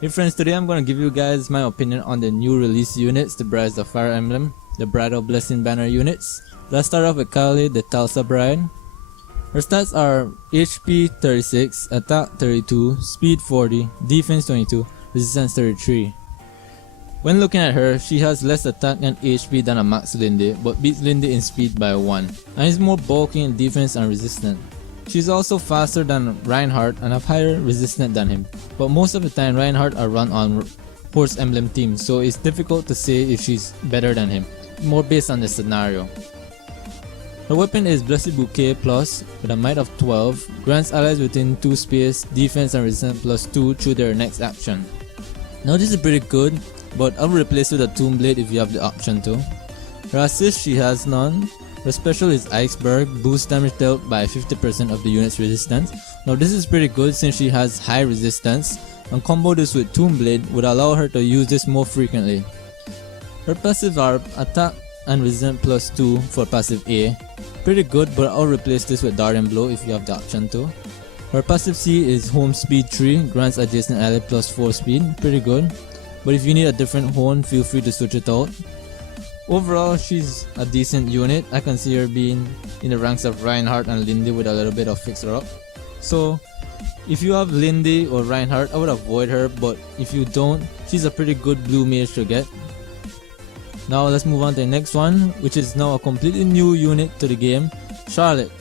Hey friends, today I'm gonna give you guys my opinion on the new release units, the Brides of Fire Emblem, the Bride of Blessing banner units. Let's start off with Cali, the Tulsa Bride. Her stats are HP 36, Attack 32, Speed 40, Defense 22, Resistance 33. When looking at her, she has less attack and HP than a max Lindy, but beats Lindy in speed by 1, and is more bulky in defense and resistant. She's also faster than Reinhardt and have higher resistance than him, but most of the time Reinhardt are run on Force Emblem teams, so it's difficult to say if she's better than him, more based on the scenario. Her weapon is Blessed Bouquet Plus with a might of 12, grants allies within 2 space, defense and resistance plus 2 through their next action. Now this is pretty good, but I'll replace it with a Tomb Blade if you have the option to. Her assist, she has none. Her special is Iceberg, boosts damage dealt by 50% of the unit's resistance. Now this is pretty good since she has high resistance, and combo this with Tomb Blade would allow her to use this more frequently. Her passive are Attack and Resistance plus 2 for passive A. Pretty good, but I'll replace this with Darting Blow if you have the option to. Her passive C is Home Speed 3, grants adjacent ally plus 4 speed, pretty good. But if you need a different hone, feel free to switch it out. Overall, she's a decent unit. I can see her being in the ranks of Reinhardt and Lindy with a little bit of fixer up. So, if you have Lindy or Reinhardt, I would avoid her, but if you don't, she's a pretty good blue mage to get. Now let's move on to the next one, which is now a completely new unit to the game, Charlotte,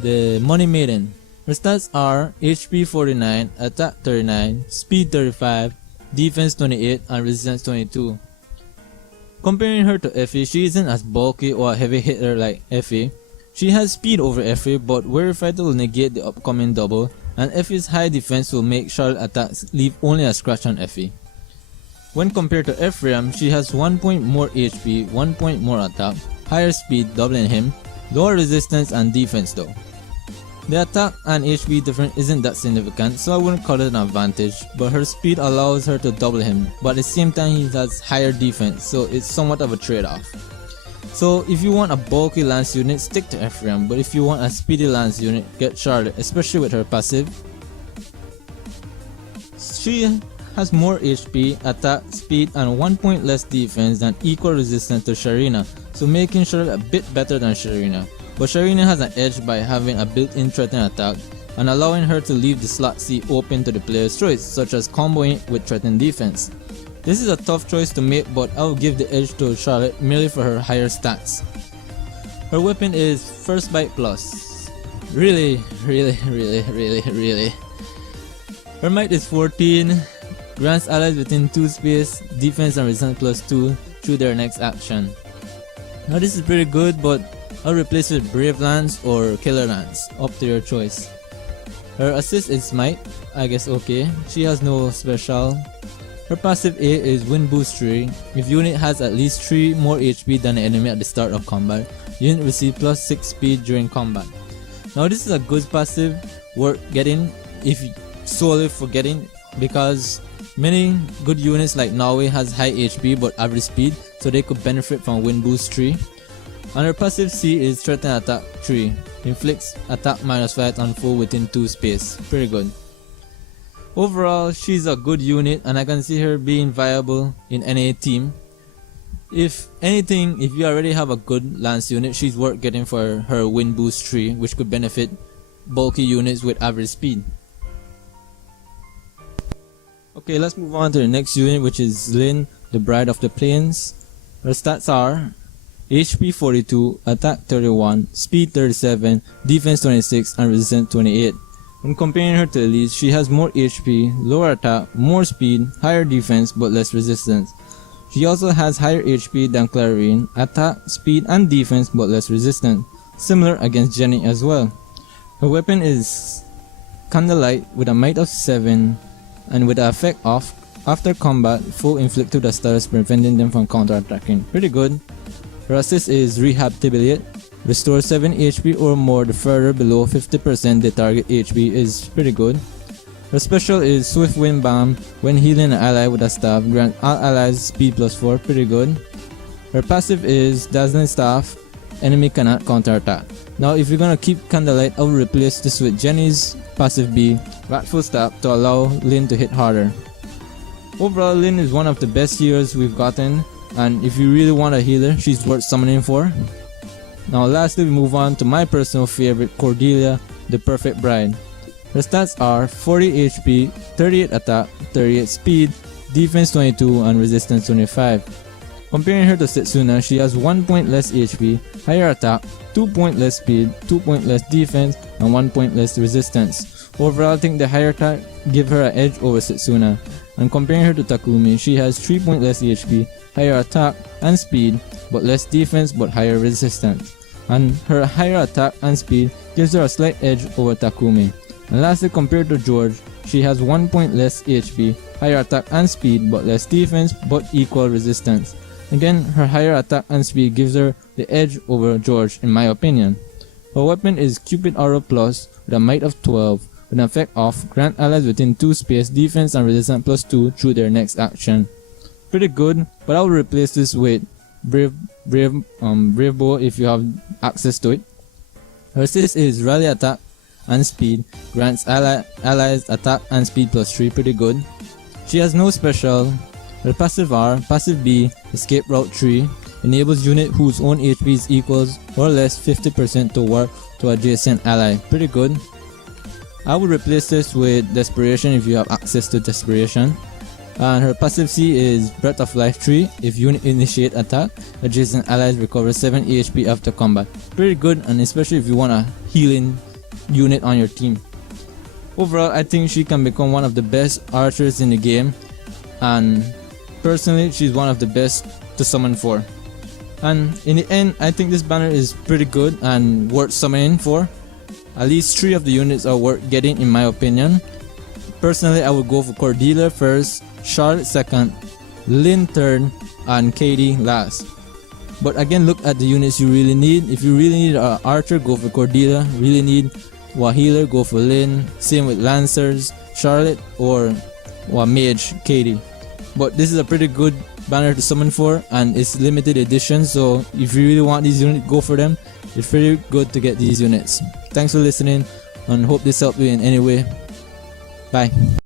the Money Maiden. Her stats are HP 49, Attack 39, Speed 35, Defense 28 and Resistance 22. Comparing her to Effie, she isn't as bulky or a heavy hitter like Effie. She has speed over Effie, but Weary Fighter will negate the upcoming double, and Effie's high defense will make Charlotte attacks leave only a scratch on Effie. When compared to Ephraim, she has 1 point more HP, 1 point more attack, higher speed doubling him, lower resistance and defense though. The attack and HP difference isn't that significant, so I wouldn't call it an advantage, but her speed allows her to double him, but at the same time he has higher defense, so it's somewhat of a trade-off. So if you want a bulky lance unit, stick to Ephraim, but if you want a speedy lance unit, get Charlotte, especially with her passive. She has more HP, attack, speed and 1 point less defense than equal resistance to Sharina, so making Charlotte a bit better than Sharina. But Sharina has an edge by having a built-in threaten attack and allowing her to leave the slot C open to the player's choice, such as comboing with threaten defense. This is a tough choice to make, but I'll give the edge to Charlotte merely for her higher stats. Her weapon is First Bite Plus. Really. Her might is 14, grants allies within 2 space, defense and resistance plus 2 through their next action. Now this is pretty good, but I'll replace it with Brave Lance or Killer Lance, up to your choice. Her assist is Smite, I guess okay. She has no special. Her passive A is Wind Boost 3. If unit has at least 3 more HP than the enemy at the start of combat, unit receive plus 6 speed during combat. Now this is a good passive worth getting if solely for getting, because many good units like Norway has high HP but average speed, so they could benefit from Wind Boost 3. And her passive C is Threaten Attack 3, inflicts attack minus 5 on foe within 2 space, pretty good. Overall, she's a good unit and I can see her being viable in any team. If anything, if you already have a good lance unit, she's worth getting for her Wind Boost 3, which could benefit bulky units with average speed. Okay, let's move on to the next unit, which is Lyn, the Bride of the Plains. Her stats are HP 42, Attack 31, Speed 37, Defense 26 and Resistance 28. When comparing her to Elise, she has more HP, lower attack, more speed, higher defense but less resistance. She also has higher HP than Clarine, attack, speed and defense but less resistance, similar against Jenny as well. Her weapon is Candlelight with a might of 7 and with the effect off, after combat, foe inflict 2 the status preventing them from counter-attacking. Pretty good. Her assist is Rehab Tibiate, restores 7 HP or more the further below 50% the target HP is pretty good. Her special is Swift Wind Bomb, when healing an ally with a staff, grant all allies speed plus 4, pretty good. Her passive is Dazzling Staff, enemy cannot counterattack. Now if you're gonna keep Candlelight, I will replace this with Jenny's passive B, Wrathful Stab, to allow Lyn to hit harder. Overall, Lynn is one of the best healers we've gotten, and if you really want a healer, she's worth summoning for. Now lastly, we move on to my personal favorite, Cordelia, the perfect bride. Her stats are 40 HP, 38 attack, 38 speed, defense 22 and resistance 25. Comparing her to Setsuna, she has 1 point less HP, higher attack, 2 point less speed, 2 point less defense, and 1 point less resistance. Overall, I think the higher attack give her an edge over Setsuna. And comparing her to Takumi, she has 3 point less HP, higher attack and speed, but less defense but higher resistance. And her higher attack and speed gives her a slight edge over Takumi. And lastly, compared to George, she has 1 point less HP, higher attack and speed but less defense but equal resistance. Again, her higher attack and speed gives her the edge over George in my opinion. Her weapon is Cupid Aura Plus with a might of 12 with an effect of grant allies within 2 space defense and resistance plus 2 through their next action. Pretty good, but I will replace this with Brave Bow if you have access to it. Her assist is Rally Attack and Speed, grants allies attack and speed plus 3, pretty good. She has no special. Her passive R, passive B, Escape Route 3, enables unit whose own HP is equals or less 50% to warp to adjacent ally, pretty good. I would replace this with Desperation if you have access to Desperation. And her passive C is Breath of Life 3, if unit initiate attack, adjacent allies recover 7 HP after combat. Pretty good, and especially if you want a healing unit on your team. Overall, I think she can become one of the best archers in the game, and personally she's one of the best to summon for. And in the end, I think this banner is pretty good and worth summoning for. At least 3 of the units are worth getting in my opinion. Personally, I would go for Cordelia first, Charlotte second, Lynn third, and Katie last. But again, look at the units you really need. If you really need an archer, go for Cordelia. Really need a healer, go for Lynn. Same with Lancers, Charlotte, or mage, Katie. But this is a pretty good banner to summon for, and it's limited edition, so if you really want these units, go for them. It's pretty good to get these units. Thanks for listening, and hope this helped you in any way. Bye.